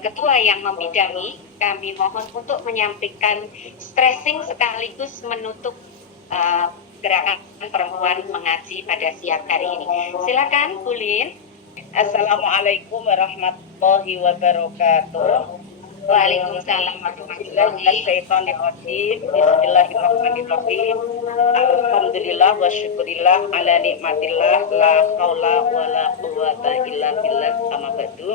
ketua yang membidangi, kami mohon untuk menyampaikan stressing sekaligus menutup gerakan perempuan mengaji pada siang hari ini. Silakan, Bu Lin. Assalamualaikum warahmatullahi wabarakatuh. Waalaikumsalam warahmatullahi Bismillahirrahmanirrahim. Bismillahirrahmanirrahim. Alhamdulillah wa syukurillah ala nikmatillah la haula wa la quwata illa billah. Amma ba'du.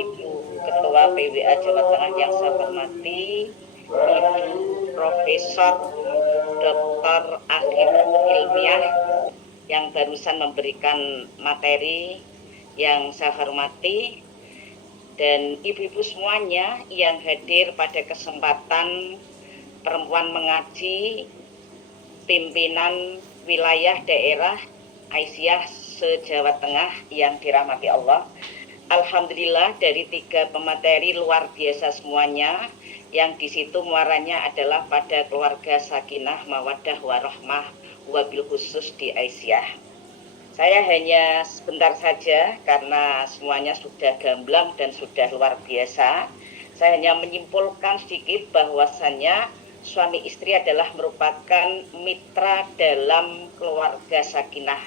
Ibu Ketua PWA Jawa Tengah yang saya hormati, Ibu Profesor Dr. Ahli Ilmiah yang barusan memberikan materi yang saya hormati, dan ibu-ibu semuanya yang hadir pada kesempatan perempuan mengaji pimpinan wilayah daerah Aisyah se-Jawa Tengah yang dirahmati Allah. Alhamdulillah dari 3 pemateri luar biasa semuanya, yang di situ muaranya adalah pada keluarga sakinah, mawaddah, warahmah, wabil khusus di Aisyah. Saya hanya sebentar saja karena semuanya sudah gamblang dan sudah luar biasa. Saya hanya menyimpulkan sedikit bahwasannya suami istri adalah merupakan mitra dalam keluarga sakinah,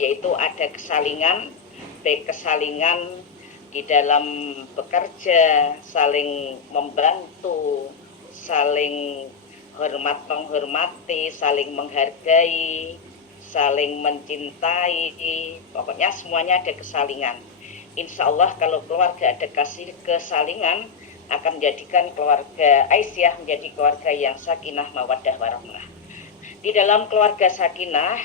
yaitu ada kesalingan, baik kesalingan di dalam bekerja, saling membantu, saling hormat menghormati, saling menghargai, saling mencintai, pokoknya semuanya ada kesalingan. Insya Allah kalau keluarga ada kasih kesalingan, akan menjadikan keluarga Aisyah menjadi keluarga yang sakinah, mawaddah, warahmah. Di dalam keluarga sakinah,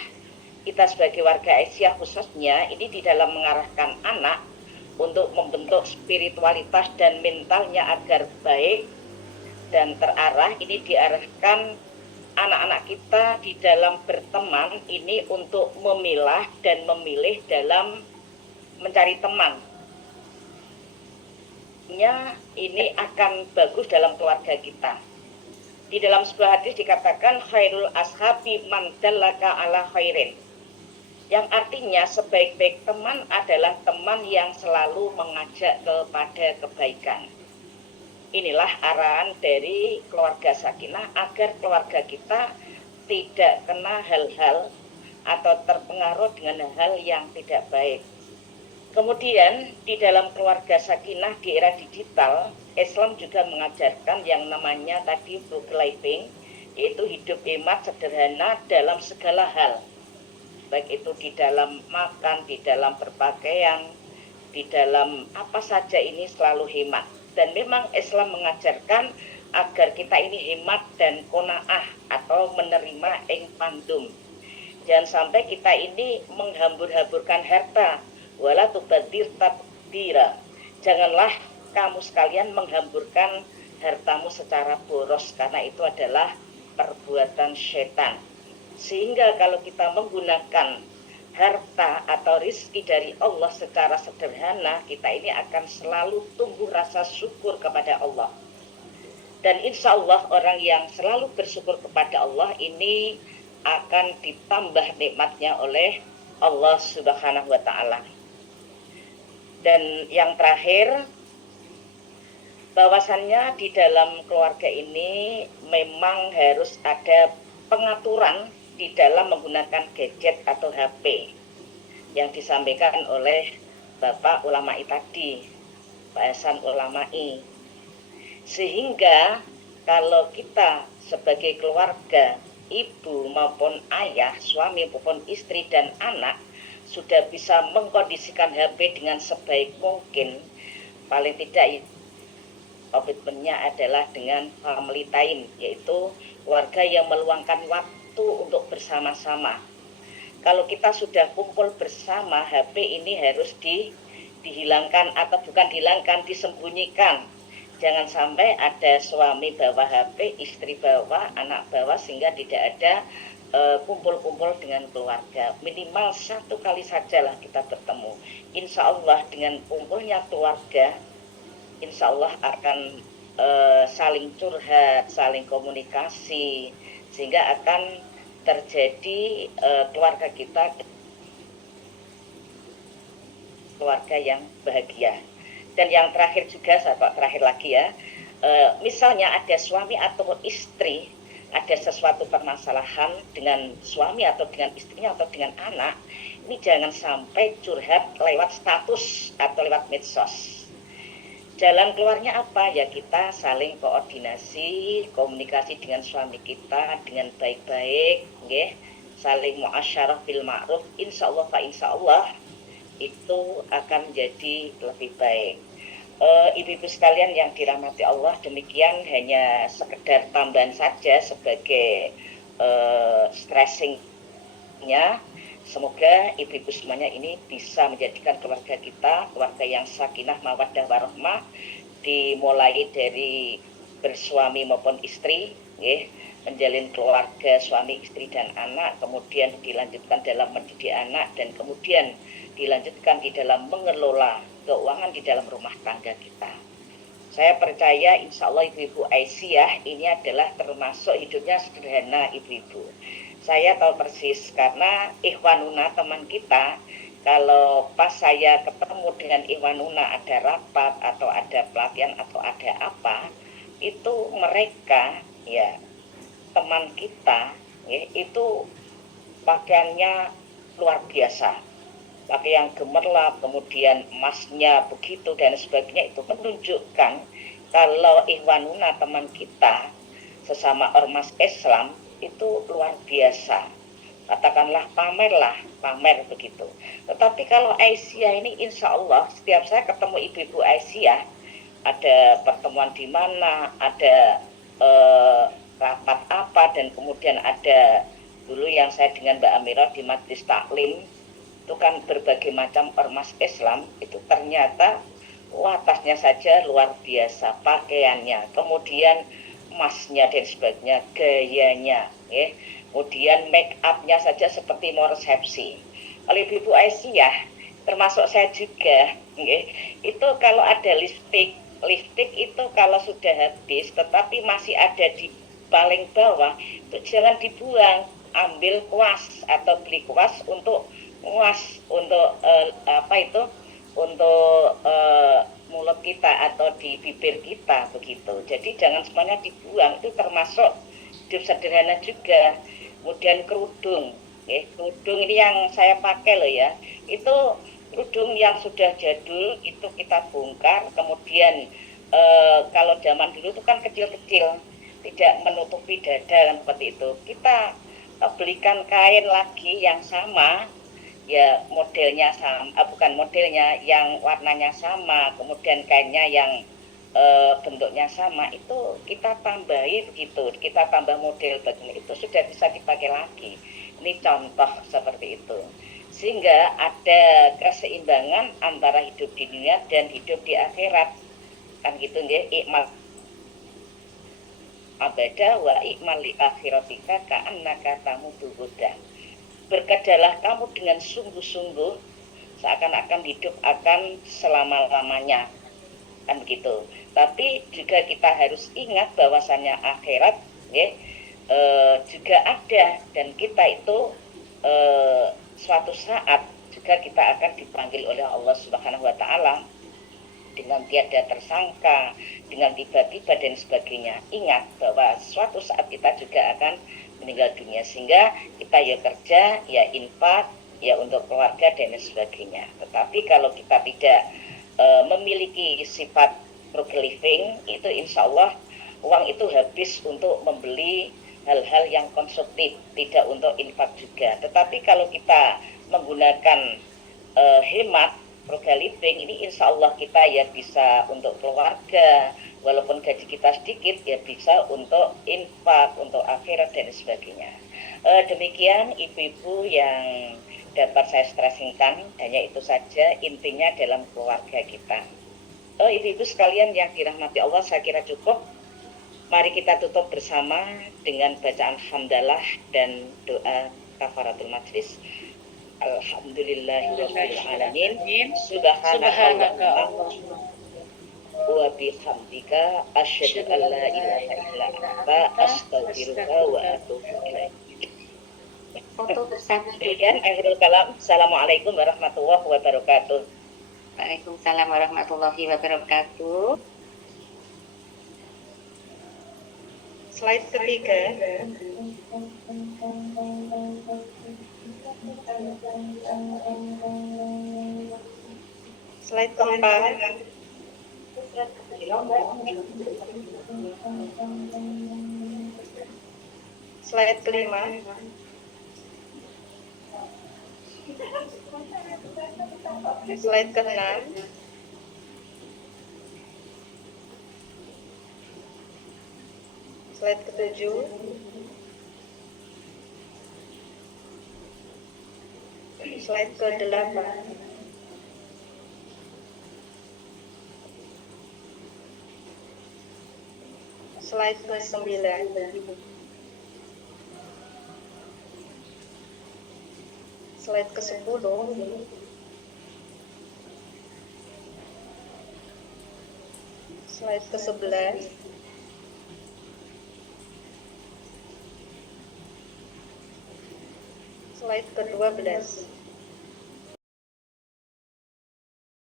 kita sebagai warga Aisyah khususnya, ini di dalam mengarahkan anak untuk membentuk spiritualitas dan mentalnya agar baik dan terarah. Ini diarahkan anak-anak kita di dalam berteman ini untuk memilah dan memilih dalam mencari teman. Ini akan bagus dalam keluarga kita. Di dalam sebuah hadis dikatakan khairul ashabi man dallaka ala khairin, yang artinya sebaik-baik teman adalah teman yang selalu mengajak kepada kebaikan. Inilah arahan dari keluarga sakinah agar keluarga kita tidak kena hal-hal atau terpengaruh dengan hal yang tidak baik. Kemudian di dalam keluarga sakinah di era digital, Islam juga mengajarkan yang namanya tadi frugal living, yaitu hidup hemat sederhana dalam segala hal. Baik itu di dalam makan, di dalam berpakaian, di dalam apa saja ini selalu hemat. Dan memang Islam mengajarkan agar kita ini hemat dan qanaah atau menerima ing pandum. Jangan sampai kita ini menghambur-hamburkan harta, wala tubadir tabdira. Janganlah kamu sekalian menghamburkan hartamu secara boros, karena itu adalah perbuatan setan. Sehingga kalau kita menggunakan harta atau rizki dari Allah secara sederhana, kita ini akan selalu tumbuh rasa syukur kepada Allah. Dan insya Allah orang yang selalu bersyukur kepada Allah ini akan ditambah nikmatnya oleh Allah Subhanahu wa Ta'ala. Dan yang terakhir, bahwasannya di dalam keluarga ini memang harus ada pengaturan di dalam menggunakan gadget atau HP yang disampaikan oleh Bapak Ulama'i tadi, Pak Hasan Ulama'i. Sehingga kalau kita sebagai keluarga, ibu maupun ayah, suami maupun istri dan anak sudah bisa mengkondisikan HP dengan sebaik mungkin, paling tidak komitmennya adalah dengan family time, yaitu keluarga yang meluangkan waktu untuk bersama-sama. Kalau kita sudah kumpul bersama, HP ini harus dihilangkan atau bukan dihilangkan, disembunyikan. Jangan sampai ada suami bawa HP, istri bawa, anak bawa, sehingga tidak ada kumpul-kumpul dengan keluarga. Minimal 1 kali sajalah kita bertemu. Insya Allah dengan kumpulnya keluarga, insya Allah akan saling curhat, saling komunikasi, sehingga akan terjadi keluarga kita keluarga yang bahagia. Dan yang terakhir juga, sahabat, terakhir lagi ya, misalnya ada suami atau istri, ada sesuatu permasalahan dengan suami atau dengan istrinya atau dengan anak, ini jangan sampai curhat lewat status atau lewat medsos. Jalan keluarnya apa? Ya kita saling koordinasi, komunikasi dengan suami kita dengan baik-baik, nggih. Saling muasyarah bil ma'ruf, insyaallah fa insyaallah itu akan jadi lebih baik. Ibu-ibu sekalian yang dirahmati Allah, demikian hanya sekedar tambahan saja sebagai stressingnya. Semoga ibu-ibu semuanya ini bisa menjadikan keluarga kita keluarga yang sakinah mawaddah warahmah, dimulai dari bersuami maupun istri, menjalin keluarga suami, istri, dan anak, kemudian dilanjutkan dalam mendidik anak, dan kemudian dilanjutkan di dalam mengelola keuangan di dalam rumah tangga kita. Saya percaya insya Allah ibu-ibu Aisyah ini adalah termasuk hidupnya sederhana ibu-ibu. Saya tahu persis karena Ikhwanuna teman kita, kalau pas saya ketemu dengan Ikhwanuna ada rapat atau ada pelatihan atau ada apa, itu mereka ya teman kita ya, itu pakaiannya luar biasa, pakai yang gemerlap, kemudian emasnya begitu dan sebagainya. Itu menunjukkan kalau Ikhwanuna teman kita sesama ormas Islam itu luar biasa, katakanlah pamer begitu. Tetapi kalau Aisyah ini insya Allah setiap saya ketemu ibu-ibu Aisyah, ada pertemuan di mana, ada rapat apa, dan kemudian ada dulu yang saya dengan Mbak Amirah di Majlis Taklim, itu kan berbagai macam ormas Islam, itu ternyata tasnya saja luar biasa, pakaiannya, kemudian emasnya dan sebagainya, gayanya, ya. Kemudian make upnya saja seperti mau resepsi. Kalau ibu-ibu Aisyah, termasuk saya juga, ya, itu kalau ada lipstick itu kalau sudah habis, tetapi masih ada di paling bawah, itu jangan dibuang, ambil kuas atau beli kuas untuk kuas untuk untuk mulut kita atau di bibir kita begitu. Jadi jangan semuanya dibuang, itu termasuk hidup sederhana juga. Kemudian kerudung, kerudung ini yang saya pakai loh ya, itu kerudung yang sudah jadul itu kita bongkar, kemudian kalau zaman dulu itu kan kecil-kecil, tidak menutupi dada kan seperti itu. Kita belikan kain lagi yang sama, ya modelnya sama, bukan modelnya, yang warnanya sama, kemudian kainnya yang bentuknya sama, itu kita tambahi begitu, kita tambah model begini, itu sudah bisa dipakai lagi. Ini contoh seperti itu, sehingga ada keseimbangan antara hidup di dunia dan hidup di akhirat, kan gitu nggih. Ikmal abada wa ikmal li akhiratika ka'annaka tamutu huda. Berkerjalah kamu dengan sungguh-sungguh seakan-akan hidup akan selama-lamanya, kan begitu. Tapi juga kita harus ingat bahwasannya akhirat juga ada, dan kita itu suatu saat juga kita akan dipanggil oleh Allah Subhanahu wa taala dengan tiada tersangka, dengan tiba-tiba dan sebagainya. Ingat bahwa suatu saat kita juga akan meninggal dunia, sehingga kita ya kerja, ya infak, ya untuk keluarga dan sebagainya. Tetapi kalau kita tidak memiliki sifat frugal living, itu insya Allah uang itu habis untuk membeli hal-hal yang konsumtif, tidak untuk infak juga. Tetapi kalau kita menggunakan hemat frugal living, ini insya Allah kita ya bisa untuk keluarga, walaupun gaji kita sedikit ya bisa untuk infak, untuk akhirat dan sebagainya. Demikian ibu-ibu yang dapat saya stressingkan, hanya itu saja intinya dalam keluarga kita. Ibu-ibu sekalian yang dirahmati Allah, saya kira cukup. Mari kita tutup bersama dengan bacaan hamdalah dan doa kafaratul majlis. Alhamdulillahirabbil alamin. Subhanaka Allahumma wa bihamdika asyhadu an la ilaha illa anta astaghfiruka wa atubu ilaik. Foto bersama. Demikian akhirul kalam. Assalamualaikum warahmatullahi wabarakatuh. Waalaikumsalam warahmatullahi wabarakatuh. Slide ketiga. Slide keempat. Slide kelima. Slide keenam. Slide ketujuh. Slide ke-8. Slide ke-9. Slide ke-10. Slide ke-11. Slide ke-12.